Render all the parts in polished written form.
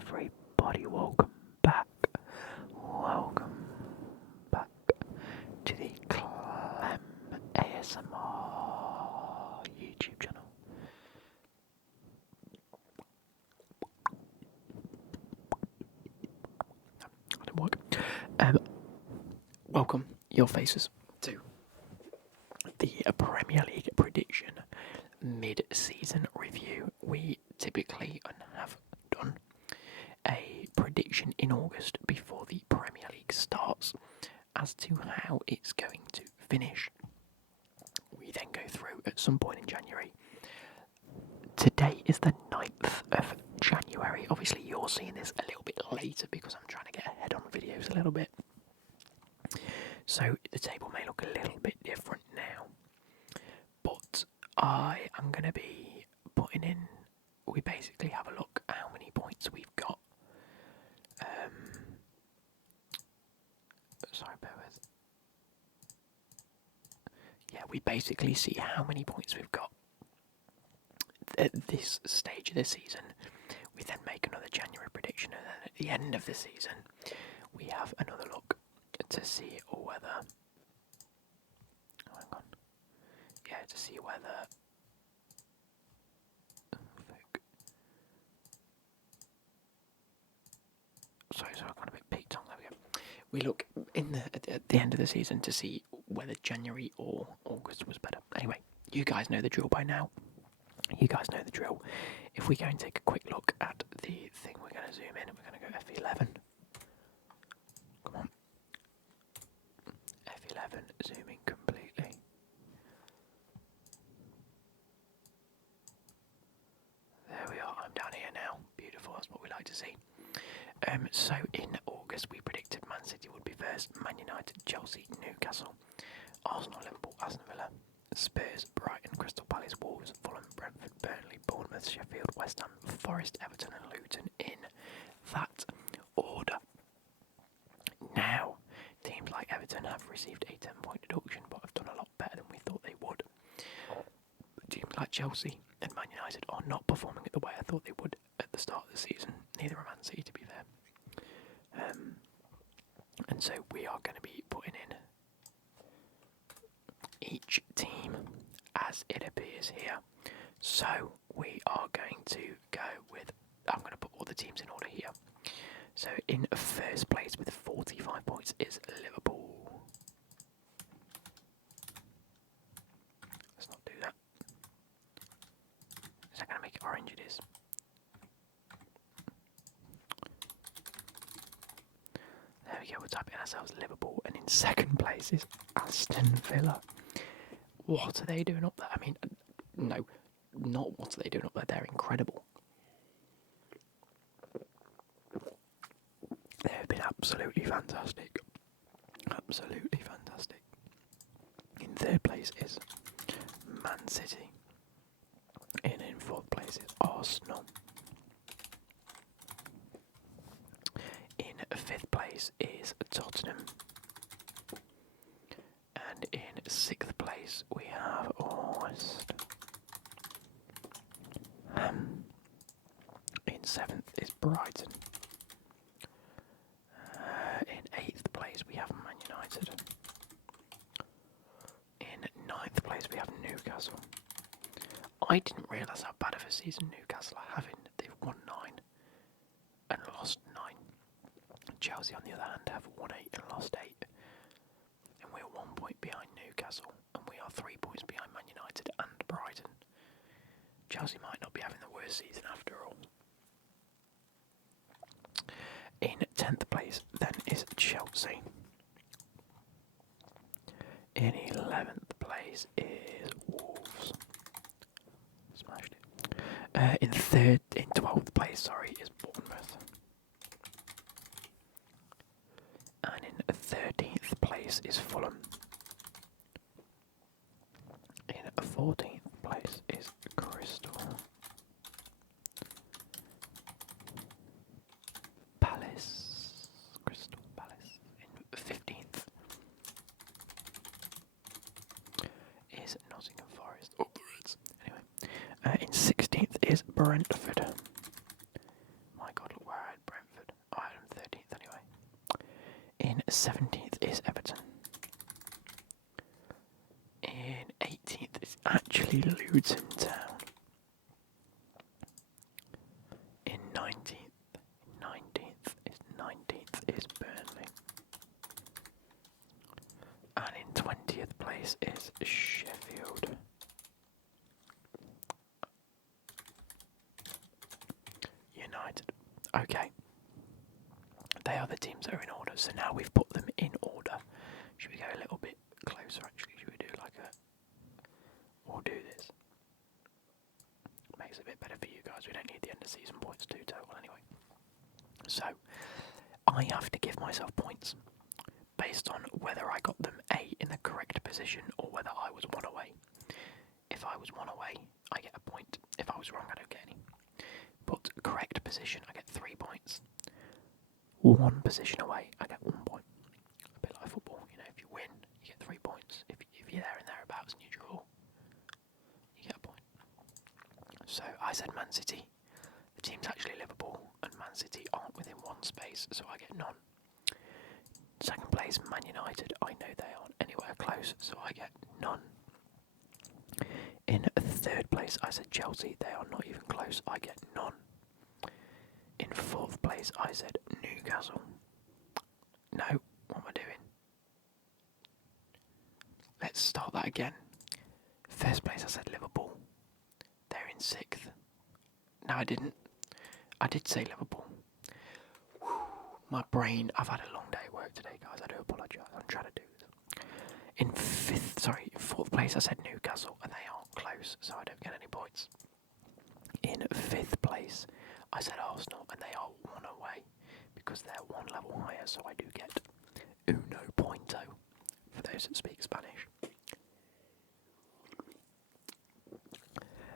everybody, welcome back. Welcome back to the Clem ASMR YouTube channel. That didn't work. Welcome, your faces, to the Premier League prediction mid-season review. We typically have done a prediction in August before the Premier League starts as to how it's going to finish. We then go through at some point in January. Today is the 9th of January. Obviously you're seeing this a little bit later because I'm trying to get ahead on videos a little bit. So the table may look a little bit different now. But I am going to be putting in, we basically have a look at how many points we've got. Sorry, bear with. Yeah, we basically see how many points we've got at this stage of the season. We then make another January prediction, and then at the end of the season, we have another look to see whether. Oh, hang on. Yeah, to see whether. Sorry, I got a bit peaked on. There we go. We look at the end of the season to see whether January or August was better. Anyway, you guys know the drill by now. You guys know the drill. If we go and take a quick look at the thing, we're going to zoom in and we're going to go F11. Come on. F11, zooming completely. There we are, I'm down here now. Beautiful, that's what we like to see. So in August we predicted Man City would be first, Man United, Chelsea, Newcastle, Arsenal, Liverpool, Aston Villa, Spurs, Brighton, Crystal Palace, Wolves, Fulham, Brentford, Burnley, Bournemouth, Sheffield, West Ham, Forest, Everton and Luton in that order. Now, teams like Everton have received a 10-point deduction but have done a lot better than we thought they would. Teams like Chelsea and Man United are not performing the way I thought they would at the start of the season. Neither are Man City, to be fair. And so we are going to be putting in each team as it appears here. So we are going to go with, I'm going to put all the teams in order here. So in first place with 45 points is Liverpool. Let's not do that. Is that going to make it orange? It is. There we go, we're typing ourselves Liverpool, and in second place is Aston Villa. What are they doing up there? I mean, no, not what are they doing up there, they're incredible. They've been absolutely fantastic. Absolutely fantastic. In third place is Man City. And in fourth place is Arsenal. In fifth place is Tottenham. And in sixth place we have West Ham. In seventh is Brighton. In eighth place we have Man United. In ninth place we have Newcastle. I didn't realise how bad of a season Newcastle are having. They've won 9 and lost 9. Chelsea, on the other hand, have won 8 and lost 8. And we're 1 point behind Newcastle, and we are 3 points behind Man United and Brighton. Chelsea might not be having the worst season after all. In 10th place, then, is Chelsea. In 11th place is Wolves. Smashed it. In 12th place, is Bournemouth. And in 13th place is Fulham. In 14th place is Crystal Palace. Crystal Palace. In 15th is Nottingham Forest. Oh, the Reds. Anyway, in 16th is Brentford. My God, look where I 17th is Everton. In 18th is actually Luton Town. In 19th is Burnley. And in 20th place is Sheffield. United. Okay. They are the teams that are in order, so now we've put them in order. Should we go a little bit closer actually? Should we do like a... We'll do this. Makes it a bit better for you guys. We don't need the end of season points too total anyway. So, I have to give myself points based on whether I got them A in the correct position or whether I was one away. If I was one away, I get a point. If I was wrong, I don't get any. But correct position, I get 3 points. One position away, I get 1 point. A bit like football, you know, if you win, you get 3 points. If you're there and thereabouts and you draw, you get a point. So I said Man City. The team's actually Liverpool, and Man City aren't within 1 space, so I get none. Second place, Man United. I know they aren't anywhere close, so I get none. In 3rd place, I said Chelsea. They are not even close. I get none. In 4th place, I said Newcastle. No, what am I doing? Let's start that again. 1st place, I said Liverpool. They're in 6th. No, I didn't. I did say Liverpool. Whew, my brain, I've had a long day at work today, guys. I do apologise. I'm trying to do this. In 4th place, I said Newcastle, and they aren't close, so I don't get any points. In 5th place, I said Arsenal, and they are 1 away, because they're 1 level higher, so I do get uno punto, for those that speak Spanish.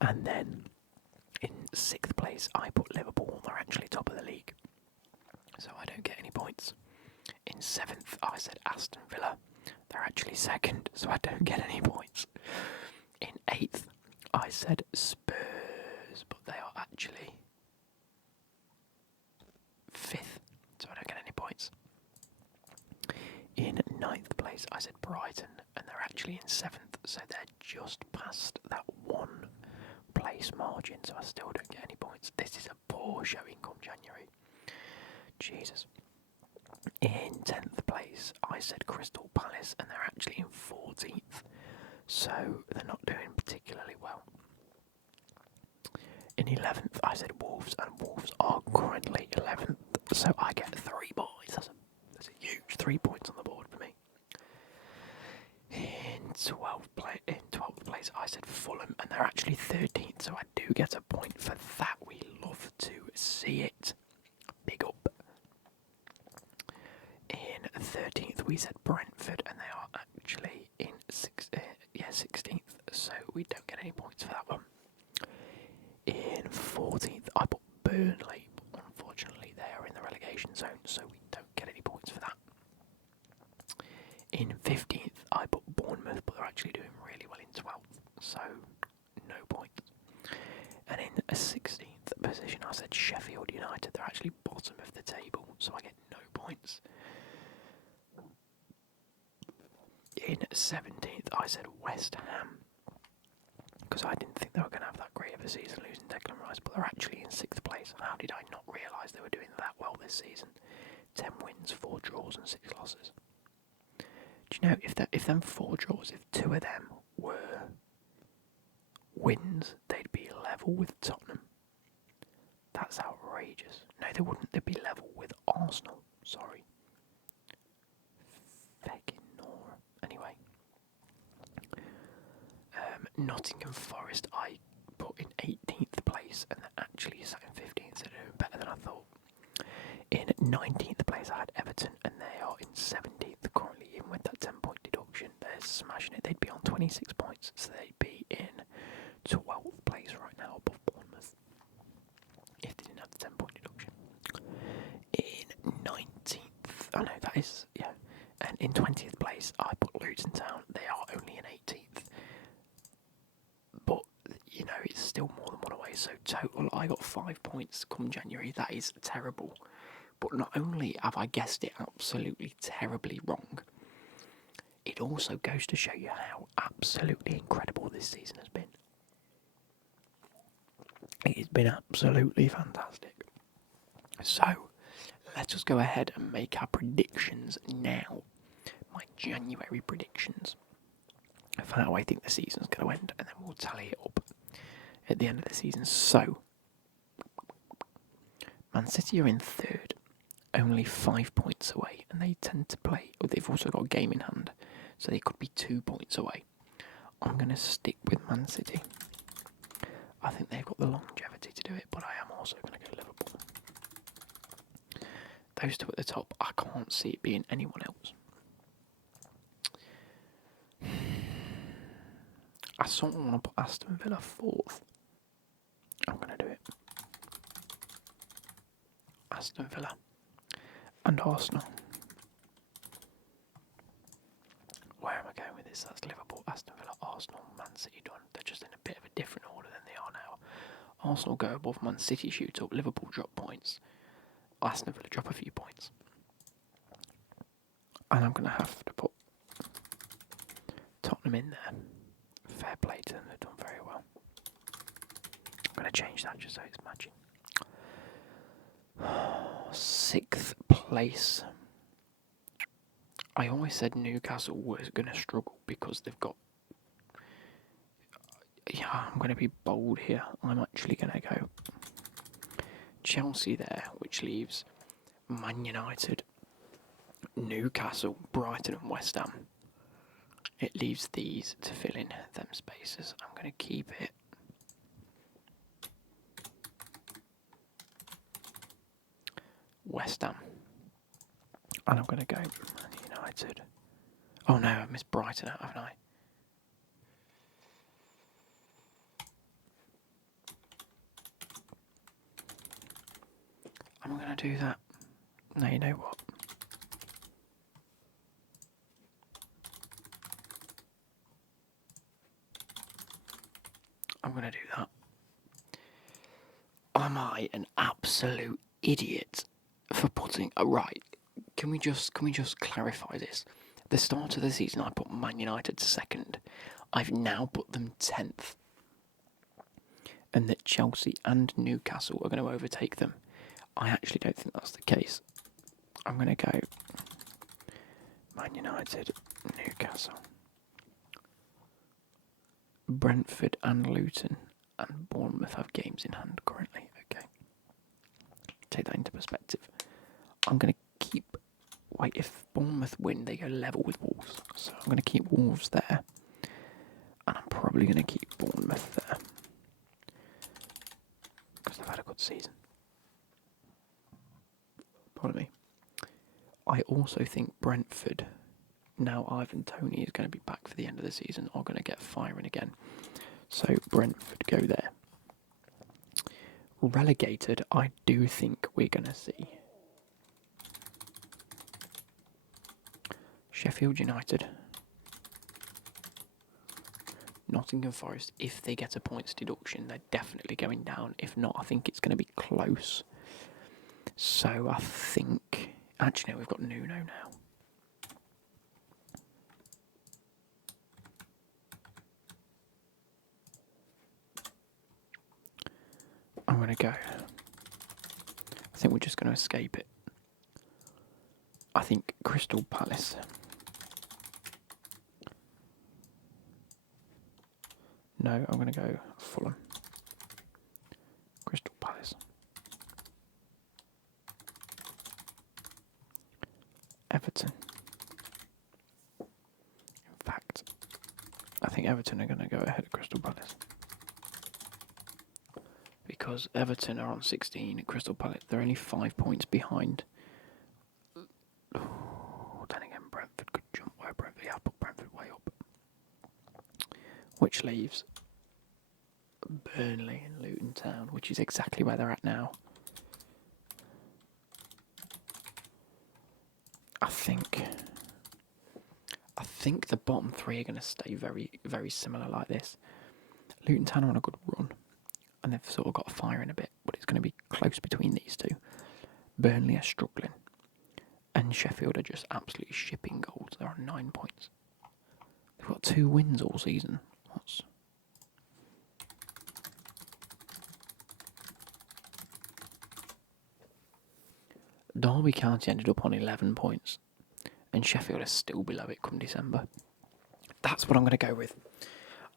And then, in 6th place, I put Liverpool. They're actually top of the league, so I don't get any points. In 7th, I said Aston Villa. They're actually 2nd, so I don't get any points. In 8th, I said Spurs, but they are actually 5th, so I don't get any points. In 9th place, I said Brighton, and they're actually in 7th, so they're just past that 1 place margin, so I still don't get any points. This is a poor showing come January. Jesus. In 10th place, I said Crystal Palace, and they're actually in 14th, so they're not doing particularly well. In 11th, I said Wolves, and Wolves are currently 11th, so I get 3 points. That's a huge 3 points on the board for me. In 12th place, I said Fulham, and they're actually 13th, so I do get a point for that. We love to see it. Big up. In 13th, we said Brentford, and they are actually in 16th, so we don't get any points for that one. In 14th, I put Burnley, but unfortunately they are in the relegation zone, so we don't get any points for that. In 15th, I put Bournemouth, but they're actually doing really well in 12th, so no points. And in 16th position, I said Sheffield United. They're actually bottom of the table, so I get no points. In 17th, I said West Ham, because I didn't think they were going to have that great of a season losing Declan Rice, but they're actually in 6th place. How did I not realise they were doing that well this season? 10 wins, 4 draws and 6 losses. Do you know, if them 4 draws, if 2 of them were wins, they'd be level with Tottenham. That's outrageous. No, they wouldn't. They'd be level with Arsenal. Sorry. Feckin' Nora. Anyway. Nottingham Forest, I put in 18th place, and they're actually sat in 15th, so they're doing better than I thought. In 19th place, I had Everton, and they are in 17th, currently in with that 10-point deduction. They're smashing it. They'd be on 26 points, so they'd be in 12th place right now above Bournemouth, if they didn't have the 10-point deduction. In 19th, oh no, that is, yeah, and in 20th place, I put Luton Town. They are only in 18th. But, you know, it's still more than 1 away, so total, I got 5 points come January. That is terrible. But not only have I guessed it absolutely terribly wrong, it also goes to show you how absolutely incredible this season has been. It has been absolutely fantastic. So, let us go ahead and make our predictions now. My January predictions for how I think the season's going to end, and then we'll tally it up at the end of the season. So, Man City are in third, only 5 points away, and they tend to play. Oh, they've also got a game in hand, so they could be 2 points away. I'm going to stick with Man City. I think they've got the longevity to do it, but I am also going to go Liverpool. Those two at the top, I can't see it being anyone else. I sort of want to put Aston Villa fourth. I'm going to do it. Aston Villa and Arsenal. Where am I going with this? That's Liverpool, Aston Villa, Arsenal, Man City done. They're just in a bit of a different order than they are now. Arsenal go above, Man City shoot up, Liverpool drop points, Aston Villa drop a few points. And I'm going to have to put Tottenham in there. Fair play to them, they've done very well. I'm going to change that just so it's matching. 6th place. I always said Newcastle was going to struggle because they've got... Yeah, I'm going to be bold here. I'm actually going to go Chelsea there, which leaves Man United, Newcastle, Brighton and West Ham. It leaves these to fill in them spaces. I'm going to keep it. West Ham. And I'm going to go Man United. Oh no, I've missed Brighton out, haven't I? I'm going to do that. No, you know what? I'm going to do that. Am I an absolute idiot for putting... right, can we just clarify this? At the start of the season, I put Man United second. I've now put them 10th. And that Chelsea and Newcastle are going to overtake them. I actually don't think that's the case. I'm going to go Man United, Newcastle, Brentford and Luton and Bournemouth have games in hand currently. Okay. Take that into perspective. I'm going to keep... Wait, if Bournemouth win, they go level with Wolves. So I'm going to keep Wolves there. And I'm probably going to keep Bournemouth there. Because they've had a good season. Pardon me. I also think Brentford, now Ivan Toney is going to be back for the end of the season, are going to get firing again. So Brentford go there. Relegated, I do think we're going to see Sheffield United, Nottingham Forest. If they get a points deduction, they're definitely going down. If not, I think it's going to be close. So I think... Actually, no, we've got Nuno now. I'm going to go. I think we're just going to escape it. I think Crystal Palace. No, I'm going to go Fulham. Crystal Palace. Everton. In fact, I think Everton are going to go ahead of Crystal Palace. Because Everton are on 16, Crystal Palace, they're only 5 points behind. Oh, then again, Brentford could jump where Brentford, yeah, I'll put Brentford way up. Which leaves Burnley and Luton Town, which is exactly where they're at now. I think the bottom three are going to stay very, very similar like this. Luton Town are on a good run, and they've sort of got a fire in a bit, but it's going to be close between these two. Burnley are struggling. And Sheffield are just absolutely shipping goals. They're on 9 points. They've got 2 wins all season. What's... Derby County ended up on 11 points. And Sheffield are still below it come December. That's what I'm going to go with.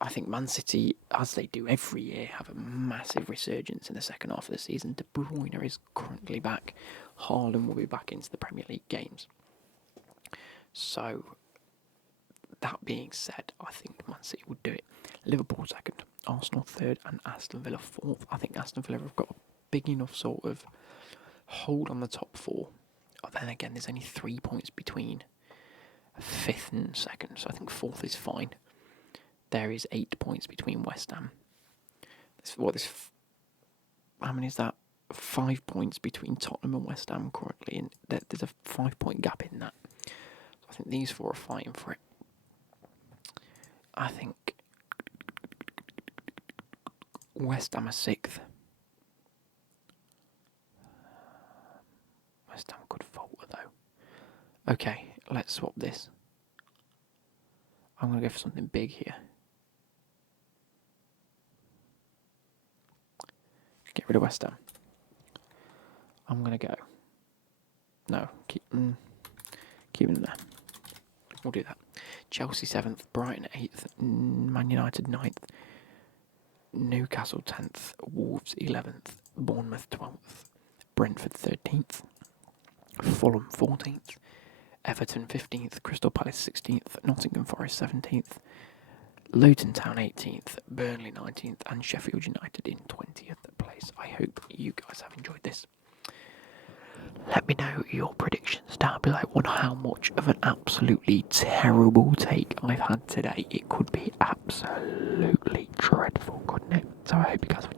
I think Man City, as they do every year, have a massive resurgence in the second half of the season. De Bruyne is currently back. Haaland will be back into the Premier League games. So, that being said, I think Man City would do it. Liverpool second, Arsenal third, and Aston Villa fourth. I think Aston Villa have got a big enough sort of hold on the top 4. Then again, there's only 3 points between fifth and second, so I think fourth is fine. There is 8 points between West Ham. How many is that? 5 points between Tottenham and West Ham currently, and there's a 5-point gap in that. So I think these 4 are fighting for it. I think West Ham are 6th. West Ham could falter though. Okay, let's swap this. I'm going to go for something big here. Get rid of West Ham. I'm going to go. No, keep them there. We'll do that. Chelsea 7th, Brighton 8th, Man United 9th, Newcastle 10th, Wolves 11th, Bournemouth 12th, Brentford 13th, Fulham 14th, Everton 15th, Crystal Palace 16th, Nottingham Forest 17th, Luton Town 18th, Burnley 19th, and Sheffield United in 20th place. I hope you guys have enjoyed this. Let me know your predictions down below on how much of an absolutely terrible take I've had today. It could be absolutely dreadful, couldn't it? So I hope you guys have enjoyed.